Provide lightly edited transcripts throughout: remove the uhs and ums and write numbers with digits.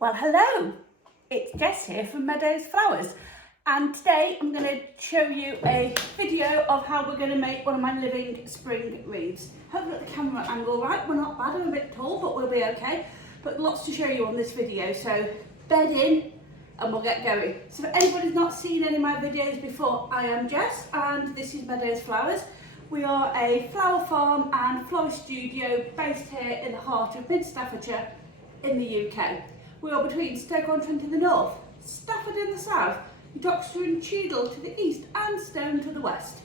Well, hello, it's Jess here from Meadows Flowers, and today I'm going to show you a video of how we're going to make one of my living spring wreaths. Hope you got the camera angle right. We're not bad, I'm a bit tall, but we'll be okay. But lots to show you on this video, so bed in and we'll get going. So if anybody's not seen any of my videos before, I am Jess and this is Meadows Flowers. We are a flower farm and florist studio based here in the heart of mid-Staffordshire in the UK. We are between Stoke-on-Trent in the north, Stafford in the south, Uttoxeter and Cheadle to the east and Stone to the west.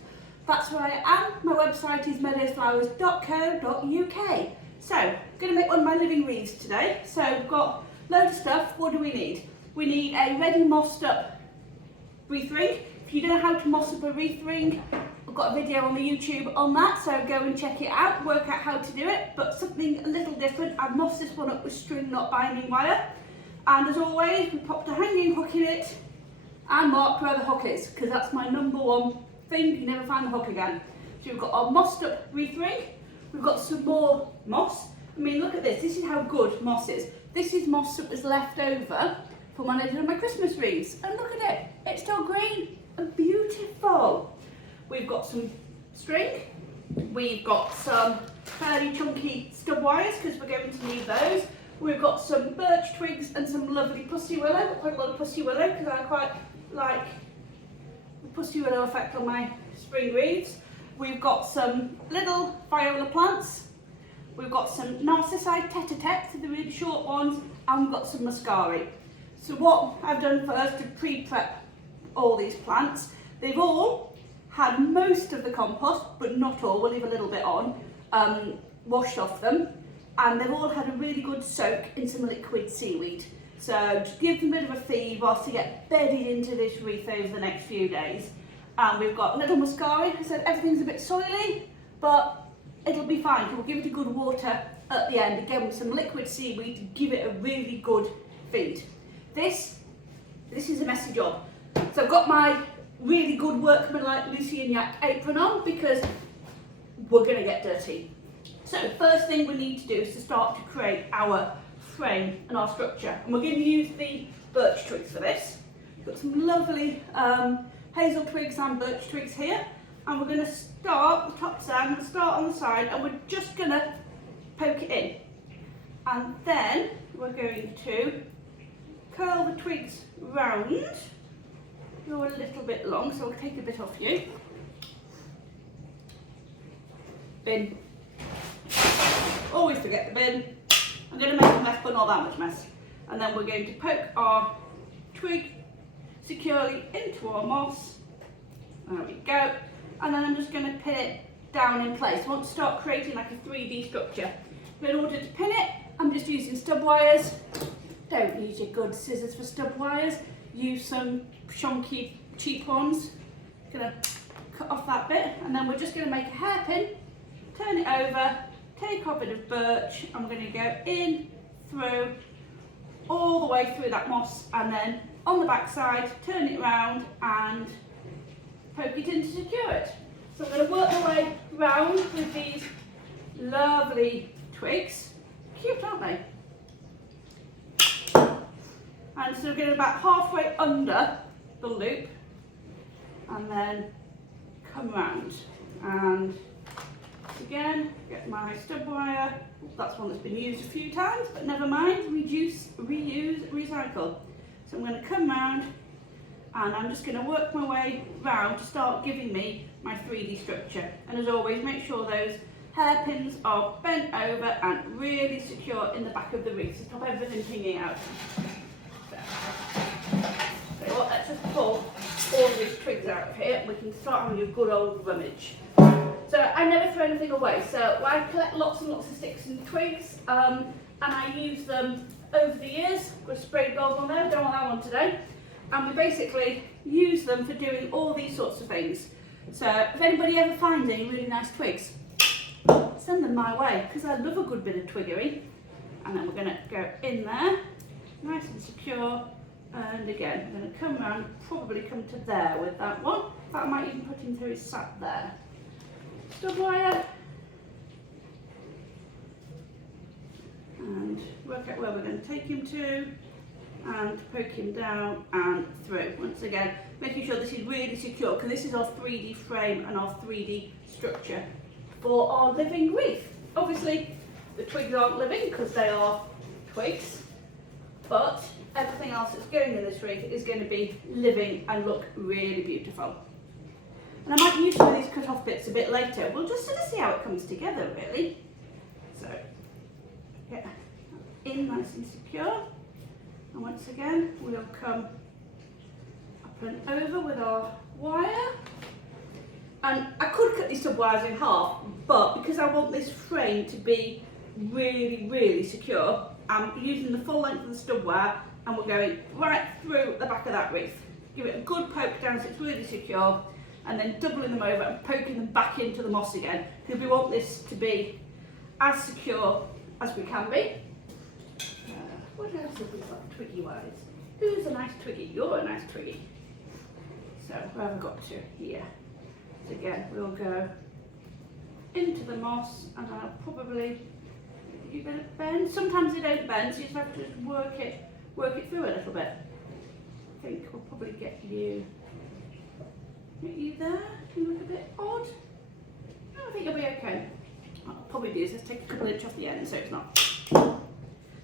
That's where I am. My website is meadowsflowers.co.uk. So, I'm going to make one of my living wreaths today. So we've got loads of stuff. What do we need? We need a ready mossed up wreath ring. If you don't know how to moss up a wreath ring, I've got a video on the YouTube on that, so go and check it out, work out how to do it, but something a little different. I've mossed this one up with string, not binding wire. And as always, we popped a hanging hook in it and marked where the hook is, because that's my number one thing, you never find the hook again. So we've got our mossed up wreath ring, we've got some more moss. I mean, look at this, this is how good moss is. This is moss that was left over from when I did my Christmas wreaths, and look at it, it's still green and beautiful. We've got some string, we've got some fairly chunky stub wires because we're going to need those. We've got some birch twigs and some lovely pussy willow. I've got quite a lot of pussy willow because I quite like the pussy willow effect on my spring wreaths. We've got some little viola plants. We've got some narcissi tete-a-tete, the really short ones, and we've got some muscari. So what I've done first to pre-prep all these plants, they've all had most of the compost, but not all, we'll leave a little bit on, washed off them. And they've all had a really good soak in some liquid seaweed. So just give them a bit of a feed whilst they get bedded into this wreath over the next few days. And we've got little muscari. I said everything's a bit soily, but it'll be fine. We'll give it a good water at the end, again with some liquid seaweed to give it a really good feed. This is a messy job. So I've got my really good workman-like Lucy and Yak apron on because we're gonna get dirty. So first thing we need to do is to start to create our frame and our structure. And we're going to use the birch twigs for this. We've got some lovely hazel twigs and birch twigs here. And we're going to start, the top side, we'll start on the side and we're just going to poke it in. And then we're going to curl the twigs round. You're a little bit long, so I'll take a bit off you. Bin. Always forget the bin. I'm going to make a mess, but not that much mess. And then we're going to poke our twig securely into our moss. There we go. And then I'm just going to pin it down in place. I want to start creating like a 3D structure. But in order to pin it, I'm just using stub wires. Don't use your good scissors for stub wires. Use some shonky, cheap ones. Going to cut off that bit. And then we're just going to make a hairpin, turn it over, take our bit of birch, I'm going to go in, through, all the way through that moss, and then on the back side, turn it round and poke it in to secure it. So I'm going to work my way round with these lovely twigs. Cute, aren't they? And so we're getting about halfway under the loop, and then come round. And again, get my stub wire. That's one that's been used a few times, but never mind. Reduce, reuse, recycle. So I'm going to come round and I'm just going to work my way round to start giving me my 3D structure. And as always, make sure those hairpins are bent over and really secure in the back of the wreath to stop everything pinging out. So what, let's just pull all these twigs out of here and we can start having a good old rummage. So I never throw anything away, so I collect lots and lots of sticks and twigs and I use them over the years. Got a sprayed gold on there, don't want that one today. And we basically use them for doing all these sorts of things. So if anybody ever finds any really nice twigs, send them my way because I love a good bit of twiggery. And then we're going to go in there, nice and secure. And again, I'm going to come around, probably come to there with that one. In fact, I might even put him through his sap there. Stub wire, and work out where we're going to take him to. and poke him down and through. Once again, making sure this is really secure, because this is our 3D frame and our 3D structure for our living wreath. Obviously, the twigs aren't living because they are twigs, but everything else that's going in this wreath is going to be living and look really beautiful. And I might use some of these cut off bits a bit later. We'll just sort of see how it comes together, really. So, get in nice and secure. And once again, we'll come up and over with our wire. And I could cut these sub wires in half, but because I want this frame to be really, really secure, I'm using the full length of the stub wire, and we're going right through the back of that wreath. Give it a good poke down so it's really secure, and then doubling them over and poking them back into the moss again, because we want this to be as secure as we can be. What else have we got twiggy wise? Who's a nice twiggy? You're a nice twiggy. So where have I got to? Here. So again, we'll go into the moss, and I'll probably, you're going to bend. Sometimes they don't bend, so you just have to just work it through a little bit. I think we'll probably get you there. You look a bit odd. No, I think you'll be okay. I'll probably do is just take a couple of inches off the end so it's not.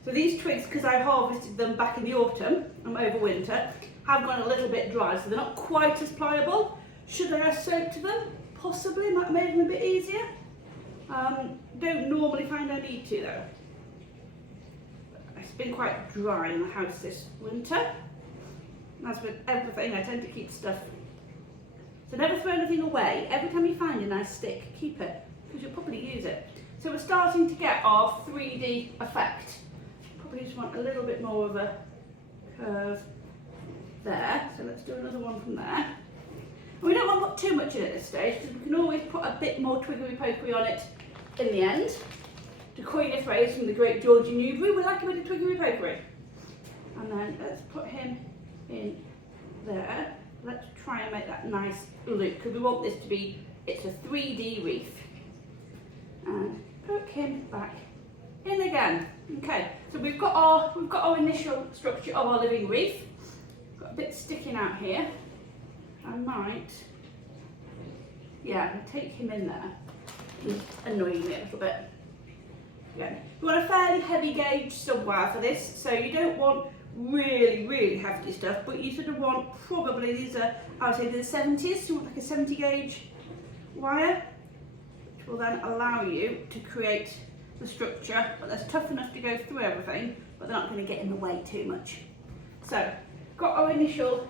So these twigs, because I harvested them back in the autumn and over winter, have gone a little bit dry, so they're not quite as pliable. Should I have soaked them? Possibly, might have made them a bit easier. Don't normally find I need to though. It's been quite dry in the house this winter. And as with everything, I tend to keep stuff. So never throw anything away. Every time you find a nice stick, keep it, because you'll probably use it. So we're starting to get our 3D effect. Probably just want a little bit more of a curve there. So let's do another one from there. And we don't want to put too much in at this stage, because we can always put a bit more twiggery pokery on it in the end. To coin a phrase from the great Georgie Newbury, we like a bit of twiggery pokery. And then let's put him in there. Let's try and make that nice loop, because we want this to be, it's a 3D wreath. And poke him back in again. Okay, so we've got our initial structure of our living wreath. Got a bit sticking out here. I might, yeah, take him in there. He's annoying me a little bit. Yeah. You want a fairly heavy gauge sub wire for this, so you don't want really, really hefty stuff, but you sort of want probably, these are, I would say the 70s, so you want like a 70 gauge wire, which will then allow you to create the structure, but that's tough enough to go through everything, but they're not going to get in the way too much. So, got our initial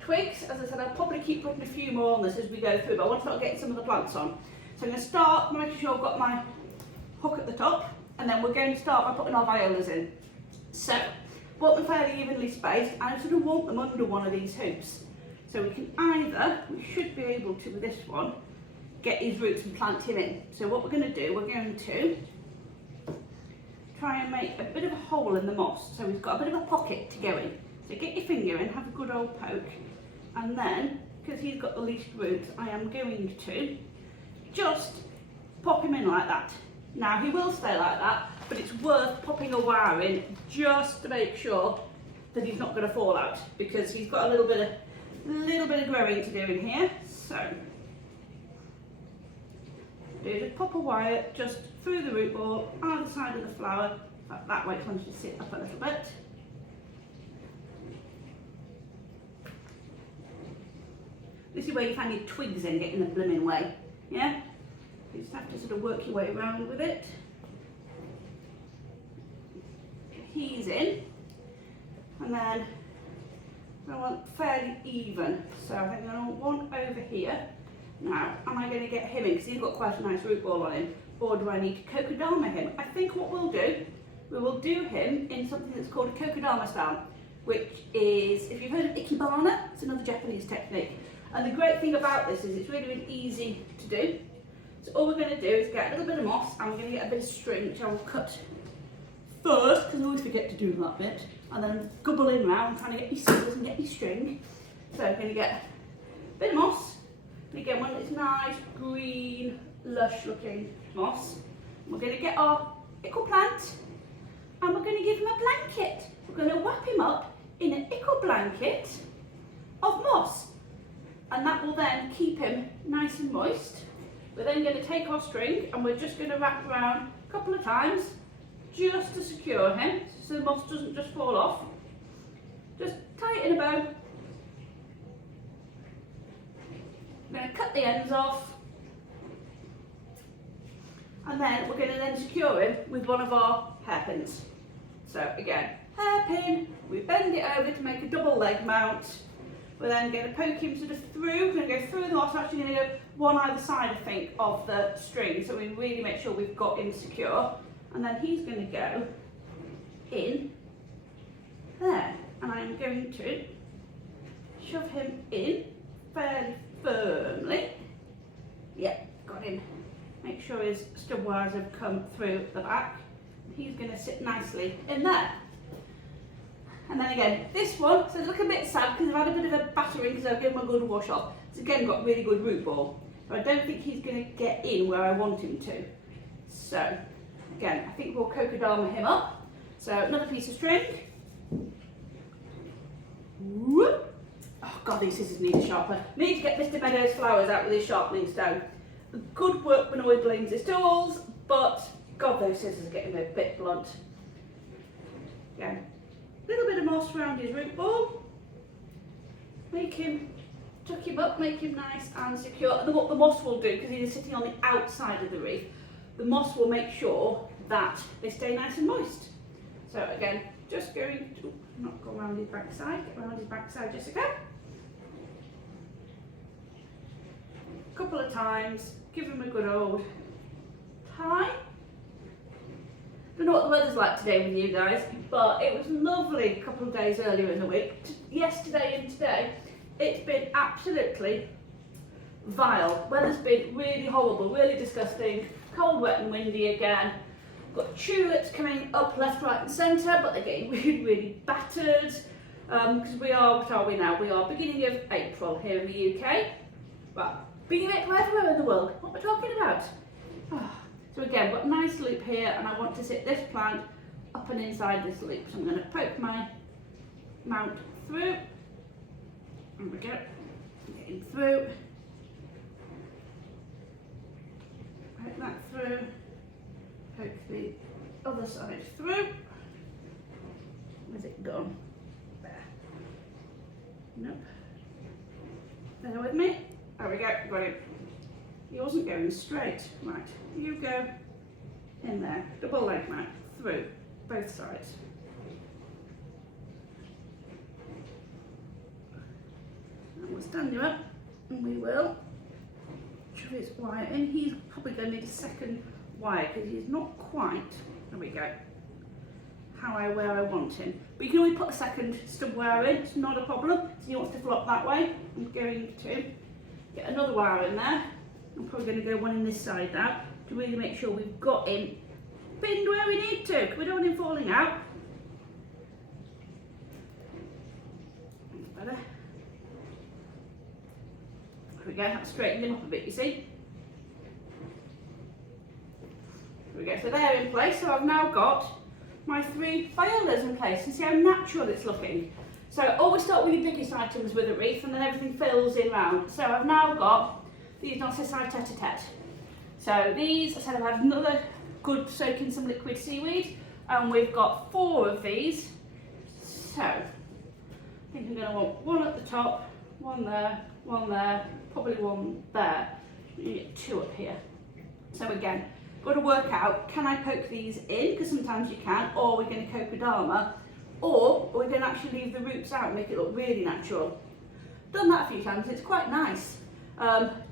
twigs. As I said, I'll probably keep putting a few more on this as we go through, but I want to start getting some of the plants on. So I'm going to start making sure I've got my hook at the top, and then we're going to start by putting our violas in. So, want them fairly evenly spaced, and I sort of want them under one of these hoops. So we can either, we should be able to with this one, get his roots and plant him in. So what we're going to do, we're going to try and make a bit of a hole in the moss, so we've got a bit of a pocket to go in. So get your finger in, have a good old poke, and then, because he's got the least roots, I am going to just pop him in like that. Now he will stay like that, but it's worth popping a wire in just to make sure that he's not going to fall out, because he's got a little bit of growing to do in here. So just pop a wire just through the root ball, either side of the flower, that way it wants to sit up a little bit. This is where you find your twigs in, getting the blooming way, yeah? You just have to sort of work your way around with it. He's in, and then I want fairly even, so I think I want one over here. Now, am I going to get him in, because he's got quite a nice root ball on him, or do I need to kokedama him? I think what we'll do, we will do him in something that's called a kokedama style, which is, if you've heard of ikebana, it's another Japanese technique. And the great thing about this is it's really, really easy to do. So all we're going to do is get a little bit of moss, and we're going to get a bit of string, which I will cut first, because I always forget to do that bit, and then gobble in round, trying to get your scissors and get your string. So I'm going to get a bit of moss, and again one that's nice, green, lush looking moss. And we're going to get our ickle plant, and we're going to give him a blanket. We're going to wrap him up in an ickle blanket of moss, and that will then keep him nice and moist. We're then going to take our string and we're just going to wrap around a couple of times just to secure him so the moss doesn't just fall off. Just tie it in a bow. I'm going to cut the ends off, and then we're going to then secure him with one of our hairpins. So again, hairpin, we bend it over to make a double leg mount. We're then going to poke him sort of through. We're going to go through the moss. We're actually going to go one either side, I think, of the string, so we really make sure we've got him secure. And then he's going to go in there, and I'm going to shove him in fairly firmly. Yep, got him. Make sure his stub wires have come through the back. He's going to sit nicely in there. And then again, this one, so it's looking a bit sad because I've had a bit of a battering because I've given him a good wash off. It's again got really good root ball. So I don't think he's going to get in where I want him to. So again, I think we'll kokedama him up. So another piece of string. Whoop. Oh God, these scissors need a sharpener. Need to get Mr. Meadows Flowers out with his sharpening stone. A good workman always blames his tools, but God, those scissors are getting a bit blunt. Again, a little bit of moss around his root ball. Make him, tuck him up, make him nice and secure. And what the moss will do, because he's sitting on the outside of the wreath, the moss will make sure that they stay nice and moist. So again, just going to, not go around his backside, get around his backside just again. A couple of times, give him a good old tie. I don't know what the weather's like today with you guys, but it was lovely a couple of days earlier in the week. Yesterday and today, it's been absolutely vile. Weather's been really horrible, really disgusting, cold, wet and windy again. Got tulips coming up left, right and centre, but they're getting really, really battered. Because we are, what are we now? We are beginning of April here in the UK. Well, beginning of April everywhere in the world. What we're talking about? Oh. So again, we've got a nice loop here, and I want to sit this plant up and inside this loop. So I'm going to poke my mount through. There we go. Getting through. Poke that through. Poke the other side through. Where's it gone? There. Nope. Bear with me. There we go. Got it. He wasn't going straight. Right, you go in there, double leg mount through both sides. And we'll stand him up and we will shove his wire in. He's probably going to need a second wire because he's not quite, there we go, where I want him. But you can always put a second stub wire in, it's not a problem. So he wants to flop that way. I'm going to get another wire in there. I'm probably going to go one in this side now to really make sure we've got him pinned where we need to, because we don't want him falling out. That's better. There we go, that straightened him up a bit, you see. There we go, so they're in place. So I've now got my 3 violas in place, and see how natural it's looking. So I always start with your biggest items with a wreath, and then everything fills in round. So I've now got these narcissi tete-a-tete. So these, I said I've had another good soak in some liquid seaweed, and we've got 4 of these. So I think I'm going to want one at the top, one there, probably one there. You get 2 up here. So again, got to work out, can I poke these in, because sometimes you can, or we're going to kokedama, or we're going to actually leave the roots out and make it look really natural. Done that a few times, it's quite nice.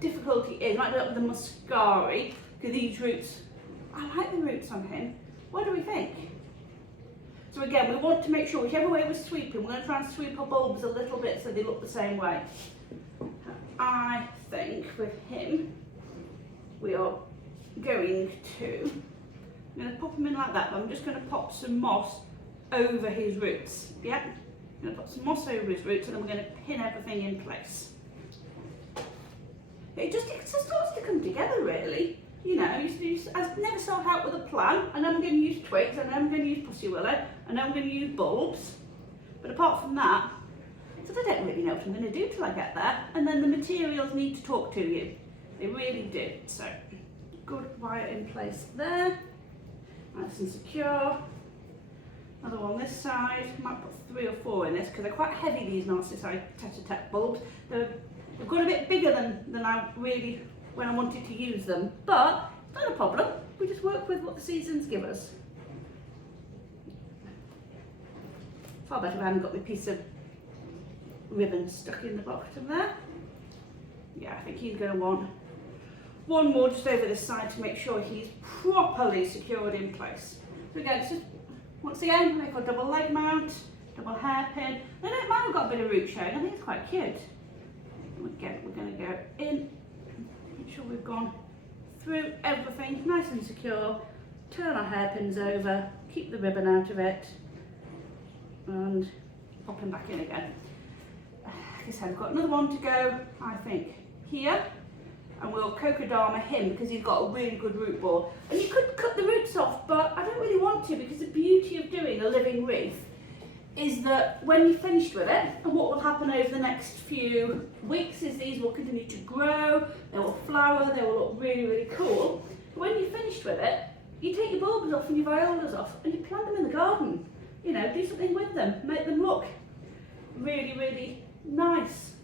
Difficulty is, I might do it with the muscari, because these roots, I like the roots on him. What do we think? So again, we want to make sure, whichever way we're sweeping, we're going to try and sweep our bulbs a little bit so they look the same way. I think with him, we are going to, I'm going to pop him in like that, but I'm just going to pop some moss over his roots. Yeah? I'm going to put some moss over his roots, and then we're going to pin everything in place. It just starts to come together, really. You know, I never start out with a plan. I know I'm going to use twigs, I know I'm going to use pussy willow, I know I'm going to use bulbs. But apart from that, so I don't really know what I'm going to do till I get there. And then the materials need to talk to you. They really do. So good wire in place there. Nice and secure. Another one this side. Might put 3 or 4 in this because they're quite heavy, these narcissi tete-a-tete bulbs. They've got a bit bigger than I really, when I wanted to use them. But it's not a problem. We just work with what the seasons give us. Far better if I haven't got my piece of ribbon stuck in the bottom there. Yeah, I think he's going to want one more just over this side to make sure he's properly secured in place. So again, just once again, make a double leg mount, double hairpin. I don't mind, we've got a bit of root showing. I think it's quite cute. Again, we're going to go in, make sure we've gone through everything nice and secure. Turn our hairpins over, keep the ribbon out of it, and pop him back in again. Like I said, I've got another one to go, I think, here, and we'll kokedama him because he's got a really good root ball. And you could cut the roots off, but I don't really want to, because the beauty of doing a living wreath is that when you're finished with it, and what will happen over the next few weeks is these will continue to grow, they will flower, they will look really, really cool. But when you're finished with it, you take your bulbs off and your violas off and you plant them in the garden. You know, do something with them, make them look really, really nice.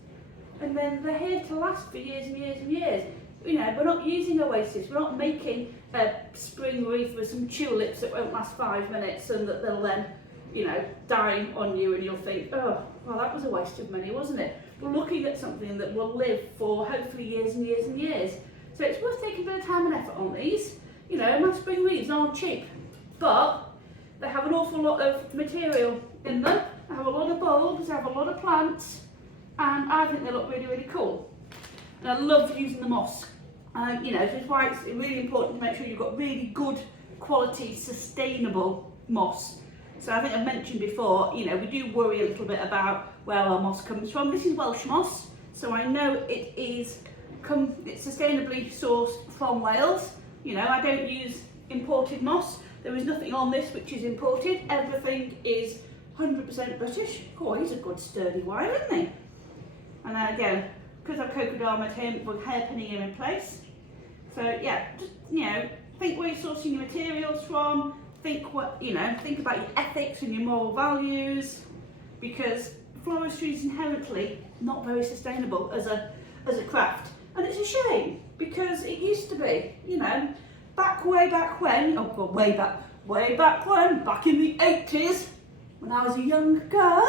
And then they're here to last for years and years and years. You know, we're not using Oasis, we're not making a spring wreath with some tulips that won't last 5 minutes and that they'll then, you know, die on you and you'll think, oh, well, that was a waste of money, wasn't it? We're looking at something that will live for hopefully years and years and years. So it's worth taking a bit of time and effort on these. You know, my spring wreaths aren't cheap, but they have an awful lot of material in them. They have a lot of bulbs, they have a lot of plants, and I think they look really, really cool. And I love using the moss. You know, so it's why it's really important to make sure you've got really good quality, sustainable moss. So I think I've mentioned before, you know, we do worry a little bit about where our moss comes from. This is Welsh moss, so I know it's sustainably sourced from Wales. You know, I don't use imported moss. There is nothing on this which is imported. Everything is 100% British. Oh, he's a good sturdy wire, isn't he? And then again, because I've kokedamaed him, we're hairpinning him in place. So yeah, just, you know, think where you're sourcing your materials from. Think think about your ethics and your moral values, because floristry is inherently not very sustainable as a craft, and it's a shame because it used to be. You know, way back when, back in the 80s, when I was a young girl,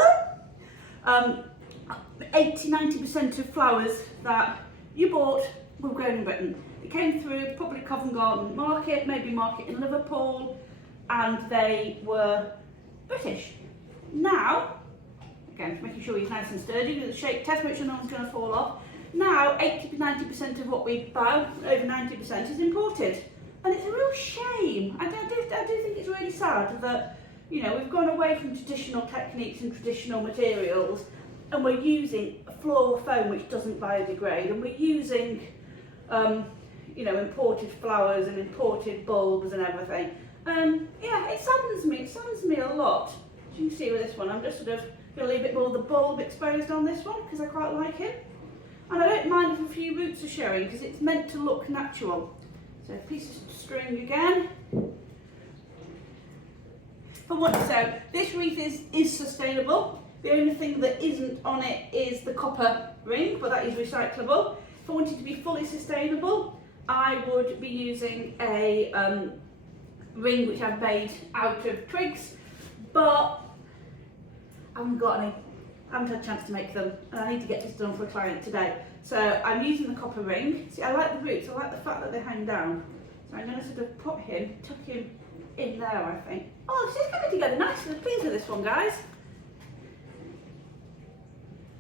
80-90% of flowers that you bought were grown in Britain. It came through probably Covent Garden Market, maybe Market in Liverpool, and they were British. Now, again, making sure he's nice and sturdy with the shake test, make sure no one's going to fall off. Now, 80-90% of what we buy, over 90%, is imported. And it's a real shame. I do think it's really sad that, you know, we've gone away from traditional techniques and traditional materials, and we're using floral foam which doesn't biodegrade, and we're using, you know, imported flowers and imported bulbs and everything. Yeah, it saddens me a lot. As you can see with this one, I'm just sort of going to leave a bit more of the bulb exposed on this one because I quite like it. And I don't mind if a few roots are showing because it's meant to look natural. So pieces of string again. So this wreath is sustainable. The only thing that isn't on it is the copper ring, but that is recyclable. If I wanted to be fully sustainable, I would be using a ring which I've made out of twigs, but I haven't got any. I haven't had a chance to make them, and I need to get this done for a client today. So I'm using the copper ring. See, I like the roots, I like the fact that they hang down. So I'm going to sort of tuck him in there, I think. Oh, this is coming together nicely. I'm pleased with this one, guys.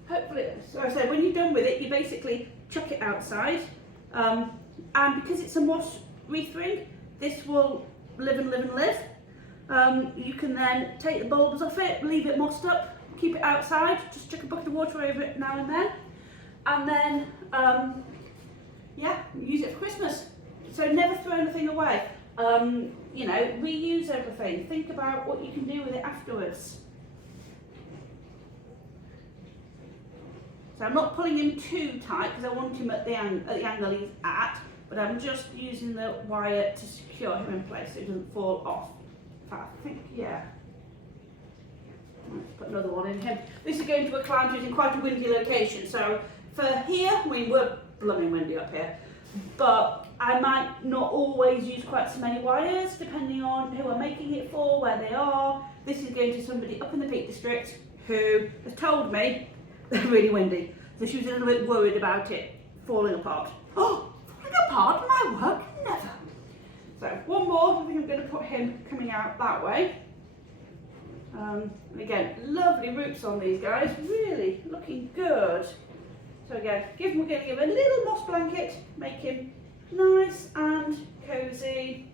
Hopefully, so I said, when you're done with it, you basically chuck it outside. And because it's a moss wreath ring, this will live and live and live. You can then take the bulbs off it, leave it mossed up, keep it outside, just chuck a bucket of water over it now and then. And then, yeah, use it for Christmas. So never throw anything away. You know, reuse everything. Think about what you can do with it afterwards. So I'm not pulling him too tight because I want him at the angle he's at, but I'm just using the wire to secure him in place so he doesn't fall off. I think, yeah. Let's put another one in him. This is going to a client who's in quite a windy location. So for here, I mean, we're blooming windy up here, but I might not always use quite so many wires depending on who I'm making it for, where they are. This is going to somebody up in the Peak District who has told me they're really windy. So she was a little bit worried about it falling apart. Oh, falling apart? My work? Never. So one more, I think I'm going to put him coming out that way. And again, lovely roots on these guys, really looking good. So again, we're going to give a little moss blanket, make him nice and cosy.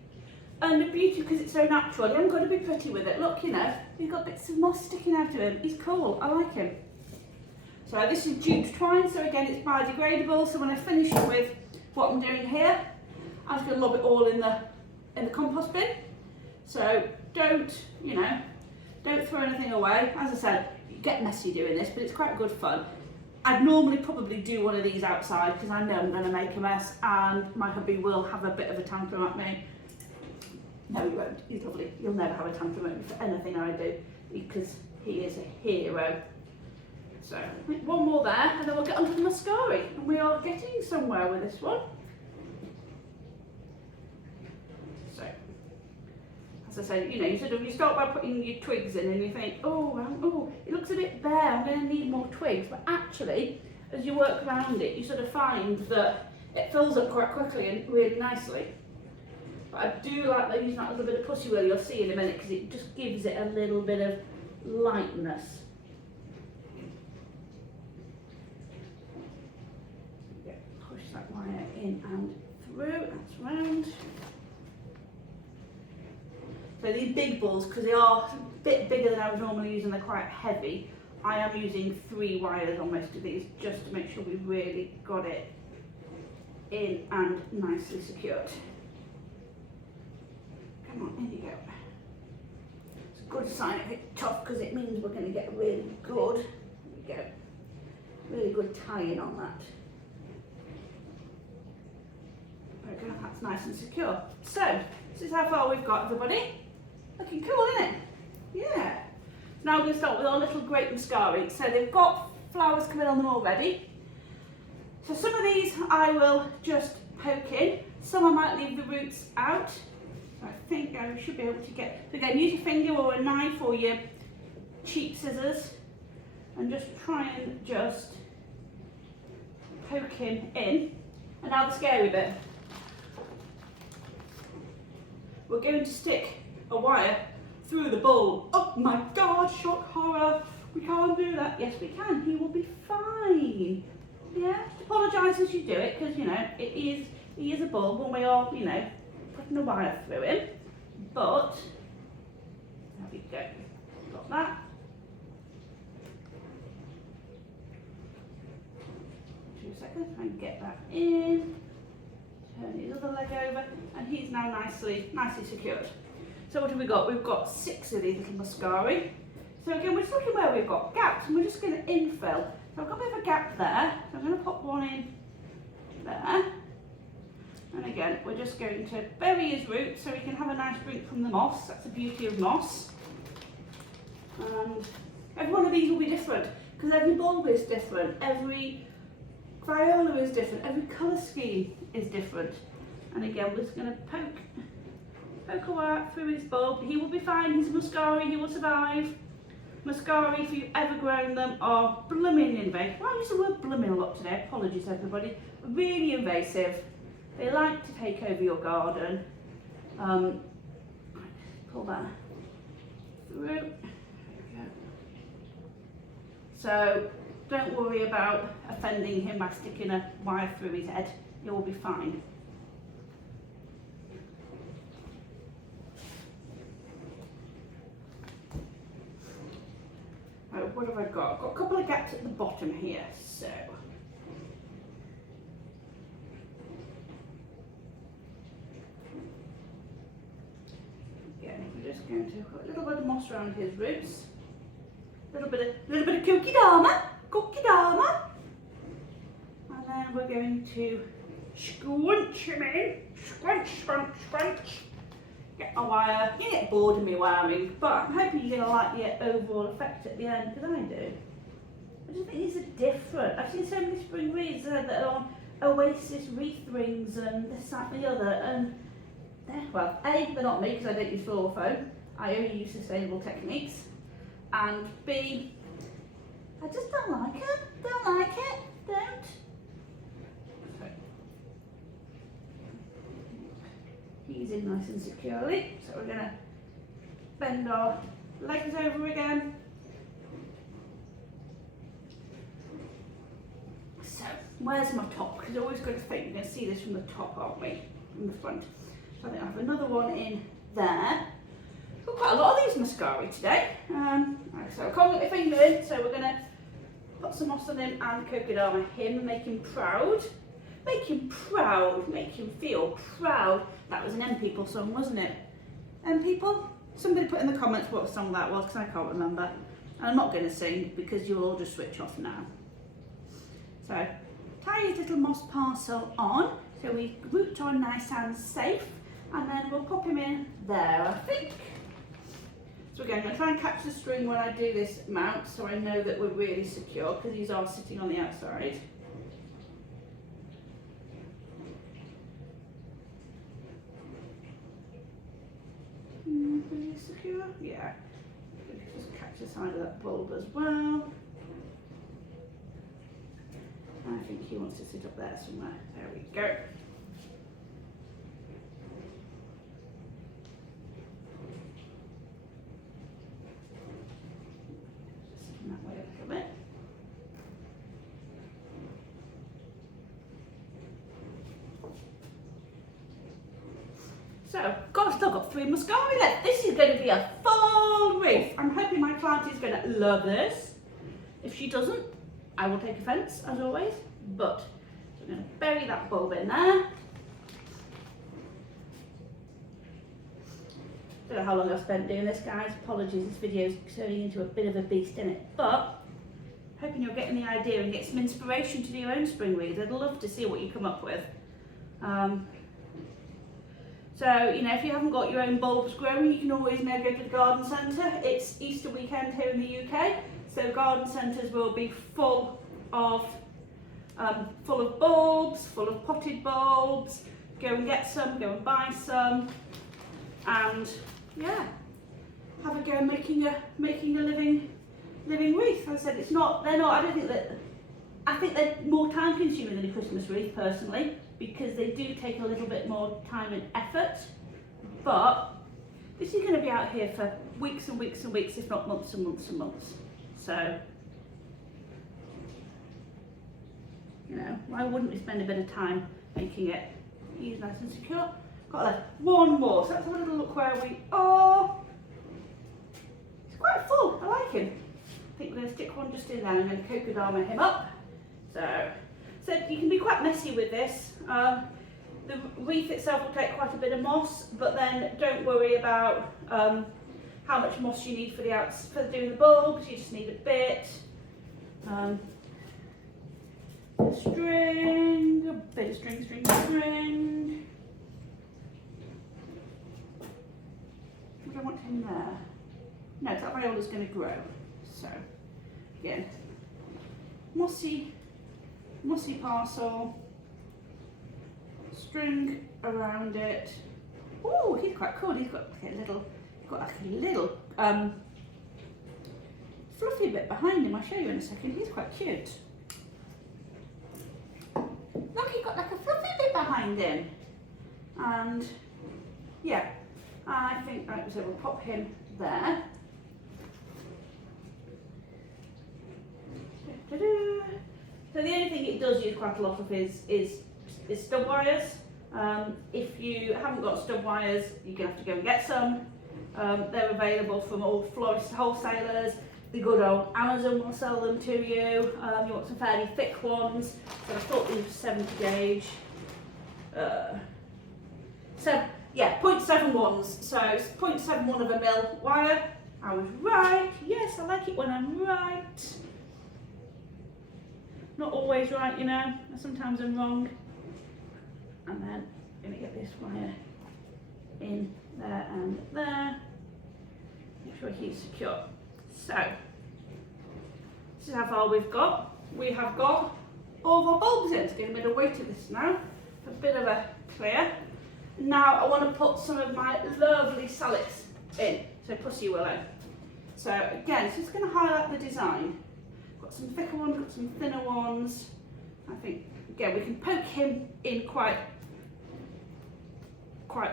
And the beauty, because it's so natural, you haven't got to be pretty with it. Look, you know, you've got bits of moss sticking out of him. He's cool, I like him. So this is jute twine, so again it's biodegradable. So when I finish with what I'm doing here, I'm just going to lob it all in the compost bin. So don't, you know, don't throw anything away. As I said, you get messy doing this, but it's quite good fun. I'd normally probably do one of these outside because I know I'm going to make a mess and my hubby will have a bit of a tantrum at me. No, he won't. He's lovely. He'll never have a tantrum at me for anything I do because he is a hero. So, one more there and then we'll get onto the muscari. And we are getting somewhere with this one. So, as I said, you know, you start by putting your twigs in and you think, oh, it looks a bit bare, I'm going to need more twigs. But actually, as you work around it, you sort of find that it fills up quite quickly and really nicely. But I do like using that little bit of pussy willow, you'll see in a minute, because it just gives it a little bit of lightness. Yeah, push that wire in and through, that's round. So these big balls, because they are a bit bigger than I would normally use and they're quite heavy, I am using 3 wires on most of these just to make sure we've really got it in and nicely secured. Come on, in you go. It's a good sign if it's tough because it means we're going to get really good. There we go. Really good tie-in on that. There we go, that's nice and secure. So, this is how far we've got, everybody. Looking cool, isn't it? Yeah. Now we're going to start with our little grape muscari. So they've got flowers coming on them already. So some of these I will just poke in. Some I might leave the roots out. I think I should be able to get, again, use your finger or a knife or your cheap scissors and just try and just poke him in. And now the scary bit. We're going to stick a wire through the bulb. Oh my God, shock horror. We can't do that. Yes, we can. He will be fine. Yeah, just apologise as you do it because, you know, he is a bulb and we are, you know, putting a wire through him, but there we go, got that. 2 seconds, and get that in, turn his other leg over, and he's now nicely secured. So what have we got? We've got 6 of these little muscari. So again, we're just looking where we've got gaps, and we're just going to infill. So I've got a bit of a gap there, so I'm going to pop one in there. And again, we're just going to bury his roots so he can have a nice drink from the moss. That's the beauty of moss. And every one of these will be different because every bulb is different, every viola is different, every colour scheme is different. And again, we're just going to poke a wire through his bulb. He will be fine. He's a muscari. He will survive. Muscari, if you've ever grown them, are blooming invasive. Well, I use the word blooming a lot today. Apologies, everybody. Really invasive. They like to take over your garden. Pull that through. So don't worry about offending him by sticking a wire through his head. It will be fine. Right, what have I got? I've got a couple of gaps at the bottom here. So. Just going to put a little bit of moss around his roots, a little bit of cookie dama, then we're going to scrunch them in. Scrunch, scrunch, scrunch. Get my wire. You get bored of me wiring, but I'm hoping you're going to like the overall effect at the end, because I do. I just think these are different. I've seen so many spring wreaths that are on Oasis wreath rings and this, that and the other, and well, A, they're not me because I don't use floral foam. I only use sustainable techniques. And B, I just don't like it. Don't like it. Don't. So, he's in nice and securely. So we're going to bend our legs over again. So, where's my top? Because I always got to think, we're going to see this from the top, aren't we? From the front. So I think I have another one in there. Got quite a lot of these muscari today. So I can't get my finger in, so we're going to put some moss on him and kokedama him, make him proud. Make him proud, make him feel proud. That was an M People song, wasn't it? M People? Somebody put in the comments what song that was, because I can't remember. And I'm not going to sing because you'll all just switch off now. So, tie his little moss parcel on, so we root on nice and safe, and then we'll pop him in there, I think. So again, I'm going to try and catch the string when I do this mount, so I know that we're really secure, because these are sitting on the outside. Pretty secure? Yeah. Just catch the side of that bulb as well. I think he wants to sit up there somewhere. There we go. Just sitting that way a little bit. So, God, I've still got 3 muscari left. This is going to be a full wreath. I'm hoping my client is going to love this. If she doesn't, I will take offence, as always, but we're going to bury that bulb in there. Don't know how long I've spent doing this, guys. Apologies, this video is turning into a bit of a beast, in it, but hoping you're getting the idea and get some inspiration to do your own spring wreaths. I'd love to see what you come up with. So, you know, if you haven't got your own bulbs growing, you can always now go to the garden centre. It's Easter weekend here in the UK. So garden centres will be full of bulbs, full of potted bulbs. Go and get some, go and buy some, and yeah, have a go making a living wreath. As I said, I think they're more time consuming than a Christmas wreath personally, because they do take a little bit more time and effort. But this is going to be out here for weeks and weeks and weeks, if not months and months and months. So, you know, why wouldn't we spend a bit of time making it easy, nice and secure? Got left one more, so let's have a little look where we are. It's quite full, I like him. I think we're going to stick one just in there and then kokedama him up. So you can be quite messy with this. The wreath itself will take quite a bit of moss, but then don't worry about how much moss you need for doing the bulbs. You just need a bit. String, a bit of string. What do I want in there? No, that viola's going to grow. So, again, mossy parcel, string around it. Oh, he's quite cool. He's got like a little fluffy bit behind him. I'll show you in a second. He's quite cute. Look, he's got like a fluffy bit behind him. And yeah, I think, right, so we'll pop him there. So the only thing it does use quite a lot of is stub wires. If you haven't got stub wires, you're going to have to go and get some. They're available from all florist wholesalers. The good old Amazon will sell them to you. You want some fairly thick ones. So I thought these were 70 gauge. 0.7 ones. So 0.71 of a mil wire. I was right. Yes, I like it when I'm right. Not always right, you know, sometimes I'm wrong. And then I'm going to get this wire in there and there. Make sure he's secure. So, this is how far we've got. We have got all of our bulbs in. It's getting a bit of weight of this now. A bit of a clear. Now I want to put some of my lovely salix in. So pussy willow. So again, it's just going to highlight the design. Got some thicker ones, got some thinner ones. I think, again, we can poke him in quite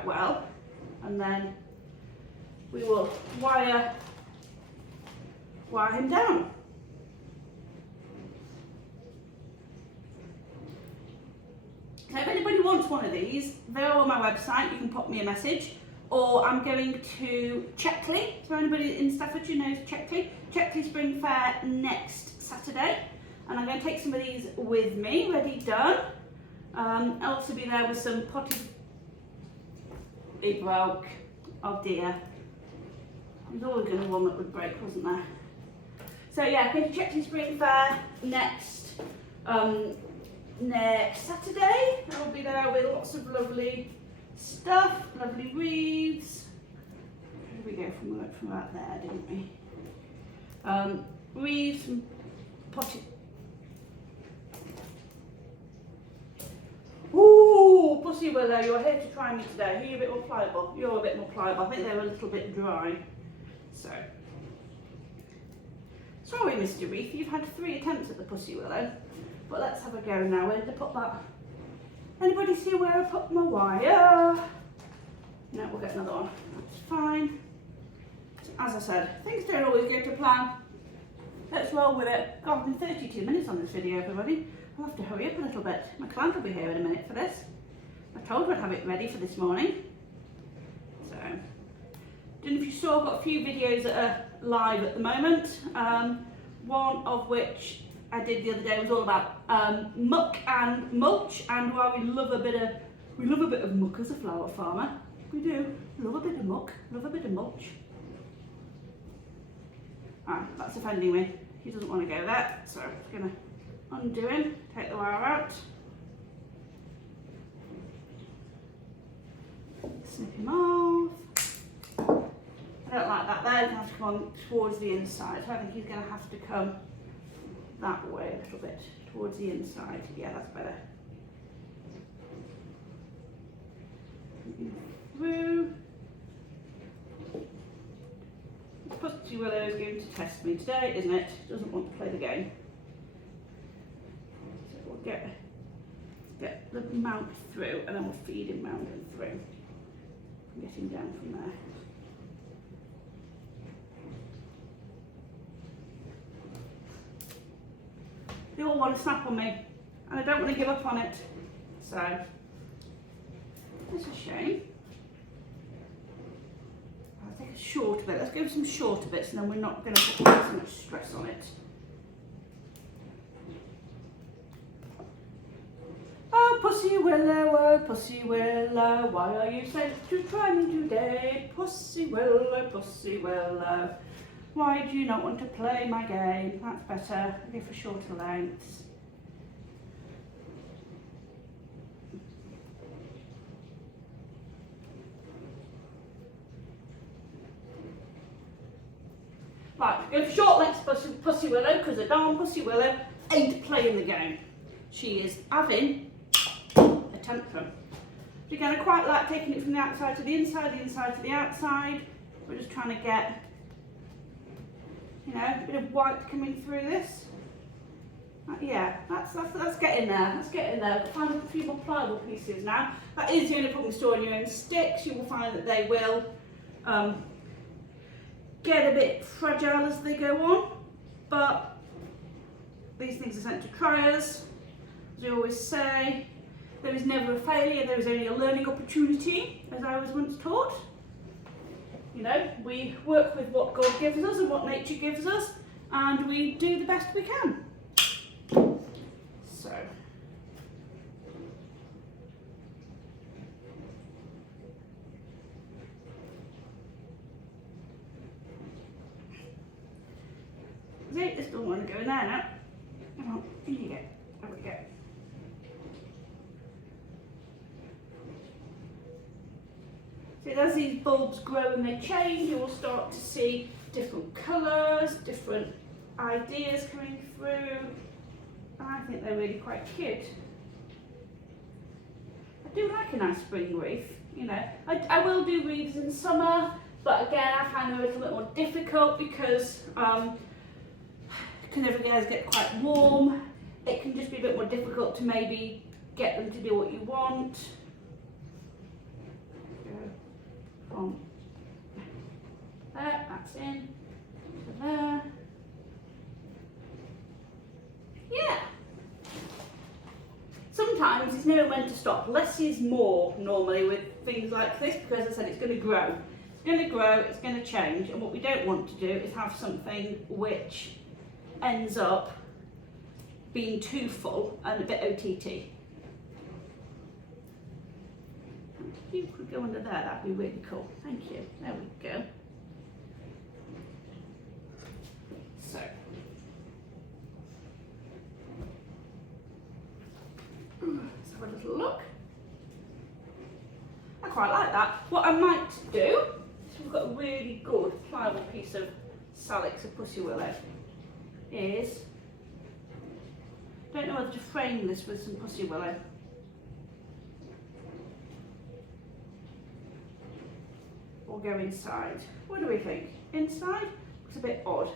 well. And then we will wire him down. So if anybody wants one of these, they're on my website, you can pop me a message. Or I'm going to Checkley, so anybody in Staffordshire knows Checkley. Checkley Spring Fair next Saturday. And I'm going to take some of these with me, ready, done. I'll also be there with some potted... It broke. Oh dear. There's always going to be one that would break, wasn't there? So yeah, going to Checkley Spring Fair next Saturday. I'll be there with lots of lovely stuff, lovely wreaths. Where did we go from about there, didn't we? Wreaths and potted. Ooh, pussy willow, you're here to try me today. Are you a bit more pliable? You're a bit more pliable. I think they're a little bit dry. So, sorry, Mr. Wreath, you've had 3 attempts at the pussy willow. But let's have a go now. Where did I put that? Anybody see where I put my wire? No, we'll get another one. That's fine. So, as I said, things don't always go to plan. Let's roll with it. God, I've been 32 minutes on this video, everybody. I'll have to hurry up a little bit. My client will be here in a minute for this. I told her I'd have it ready for this morning. So, don't know if you saw, I've got a few videos that are live at the moment. One of which I did the other day was all about muck and mulch, and while we love a bit of muck as a flower farmer, we do love a bit of muck, love a bit of mulch. Ah, that's offending me. He doesn't want to go there, so I'm just going to undo him, take the wire out, snip him off. I don't like that there, he's going to have to come on towards the inside, so I think he's going to have to come that way a little bit, towards the inside. Yeah, that's better. Through. Pussy willow is going to test me today, isn't it? Doesn't want to play the game. So we'll get the mount through, and then we'll feed him round and through. And get him down from there. They all want to snap on me, and I don't want to give up on it. So, that's a shame. I'll take a short bit. Let's go with some shorter bits, and then we're not going to put so much stress on it. Oh, pussy willow, why are you sent to try me today? Pussy willow, why do you not want to play my game? That's better. I'll go for shorter lengths. Right, go for short lengths pussy willow, because a darn pussy willow ain't playing the game. She is having a tantrum. But again, I quite like taking it from the outside to the inside to the outside. We're just trying to get, you know, a bit of white coming through this. Yeah, that's getting there. That's getting there. I'll find a few more pliable pieces now. That is the only problem with storing your own sticks. You will find that they will get a bit fragile as they go on, but these things are sent to try us. As I always say, there is never a failure, there is only a learning opportunity, as I was once taught. You know, we work with what God gives us and what nature gives us, and we do the best we can. So. See, this doesn't want to go in there now. Come on, in you go. we go. So as these bulbs grow and they change, you will start to see different colours, different ideas coming through. I think they're really quite cute. I do like a nice spring wreath, you know. I will do wreaths in summer, but again I find them a little bit more difficult because everything get quite warm. It can just be a bit more difficult to maybe get them to do what you want. From there, that's in, to there. Yeah. Sometimes it's never when to stop. Less is more normally with things like this, because as I said, it's going to grow. It's going to grow, it's going to change, and what we don't want to do is have something which ends up being too full and a bit OTT. If you could go under there, that'd be really cool. Thank you. There we go. So. Let's have a little look. I quite like that. What I might do is we've got a really good pliable piece of Salix of Pussy Willow. Is don't know whether to frame this with some Pussy Willow. Or go inside. What do we think? Inside? Looks a bit odd.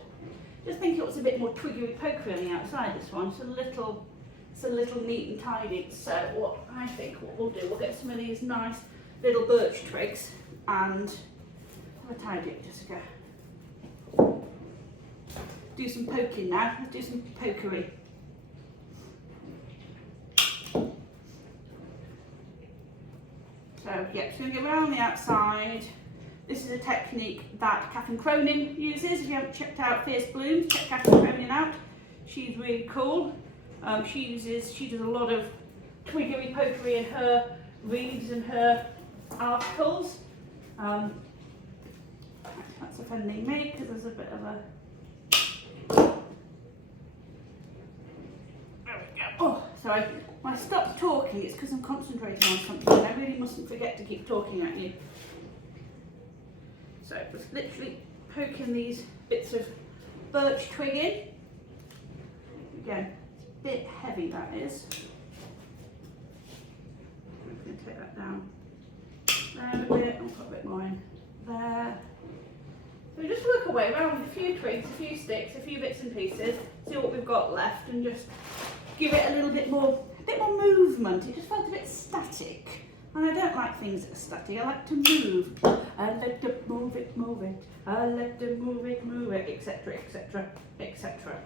Just think it was a bit more twiggery pokery on the outside, this one. It's a little neat and tidy. So what I think what we'll do, we'll get some of these nice little birch twigs and have a tidy it, Jessica. Do some poking now. Let's do some pokery. So yeah, just going to go around the outside. This is a technique that Catherine Cronin uses. If you haven't checked out Fierce Blooms, check Catherine Cronin out. She's really cool. She does a lot of twiggery pokery in her wreaths and her articles. That's offending me because there's a bit of a. There we go. Oh, sorry. When I stop talking, it's because I'm concentrating on something. I really mustn't forget to keep talking at you. So just literally poking these bits of birch twig in. Again, it's a bit heavy, that is. I'm going to take that down there a bit and put a bit more in there. So just work our way around with a few twigs, a few sticks, a few bits and pieces, see what we've got left, and just give it a little bit more movement. It just felt a bit static. And I don't like things that are static. I like to move. I like to move it, move it. I like to move it, etc., etc., etc.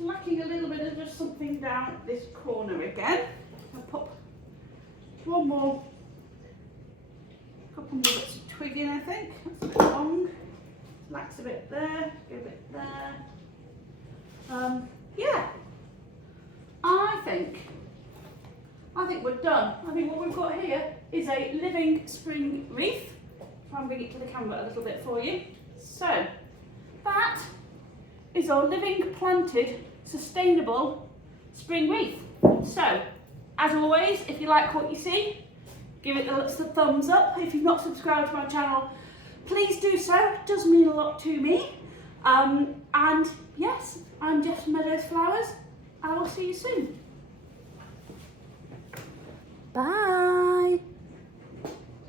Lacking a little bit of just something down this corner again. I'll pop one more, couple more bits of twig in, I think. That's a bit long. Lacks a bit there, go a bit there. Yeah, I think we're done. I think what we've got here is a living spring wreath. Try and bring it to the camera a little bit for you. So that is our living planted sustainable spring wreath. So as always, if you like what you see, give it the thumbs up. If you've not subscribed to my channel, please do so. It does mean a lot to me. And yes, I'm Jess from Meadows Flowers. I will see you soon. Bye.